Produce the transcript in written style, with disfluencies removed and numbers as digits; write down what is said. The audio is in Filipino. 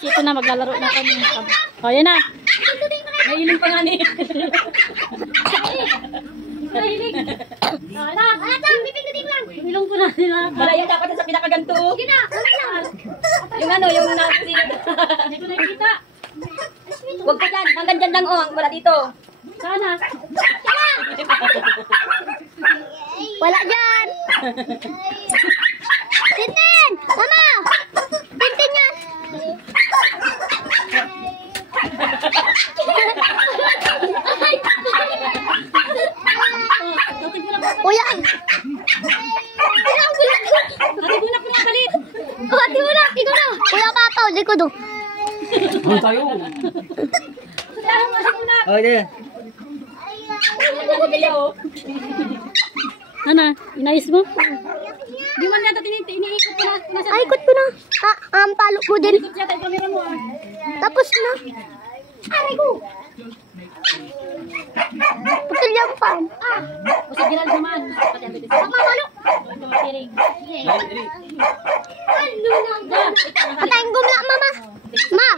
Ito na, maglalaro na kami. O, yan na. Nahiling pa nga ni. Nahiling. Wala. Pipindutin lang. Ilong ko na nila. Wala yung dapat sa pinakaganto. Sige na. Yung ano, yung nasi. Hindi ko nakikita. Huwag ka dyan. Hanggang dyan lang oh. Wala dito. Sana. Wala dyan. Tintin! Mama! Tintin yan! Kuya! Hati-bunak mo na kalit. Hati-bunak! Ikaw na! Kuya Papa, likod oh. Ano tayo? Oh, yeah. Ano? Inayos mo? Di man yata iniikot ko na. Ay, ikot ko na. Ang palo mo din. Ikot yata yung camera mo. Tapos na. Aray ko. Putol yung pan. O sige lang naman. Mama, malo. Patayin ko mula, mama. Ma.